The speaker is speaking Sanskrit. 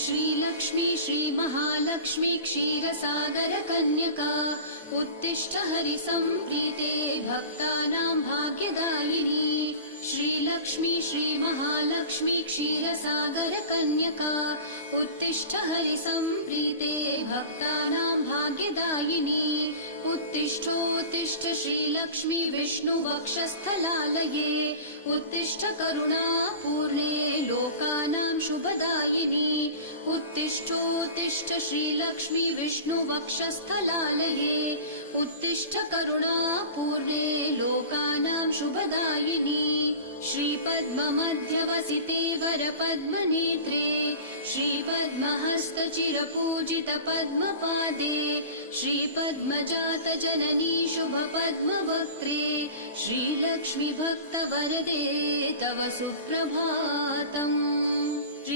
श्रीलक्ष्मी श्रीमहालक्ष्मी क्षीरसागर कन्यका उत्तिष्ठ हरिसम्प्रीते भक्तानां भाग्यदायिनी। श्रीलक्ष्मी श्रीमहालक्ष्मी क्षीरसागर कन्यका उत्तिष्ठ हरिसम्प्रीते भक्तानां भाग्यदायिनी। उत्तिष्ठोत्तिष्ठ श्रीलक्ष्मी विष्णुवक्षस्थलालये उत्तिष्ठ करुणापूर्णे लोकानां शुभदायिनी। उत्तिष्ठोत्तिष्ठ श्रीलक्ष्मी विष्णुवक्षस्थलालये उत्तिष्ठ करुणापूर्णे लोकानां शुभदायिनी। श्रीपद्ममध्यवसिते वरपद्मनेत्रे श्रीपद्महस्तचिरपूजित पद्मपादे श्रीपद्मजातजननी शुभपद्मवक्त्रे श्रीलक्ष्मी भक्तवरदे तव सुप्रभातम्।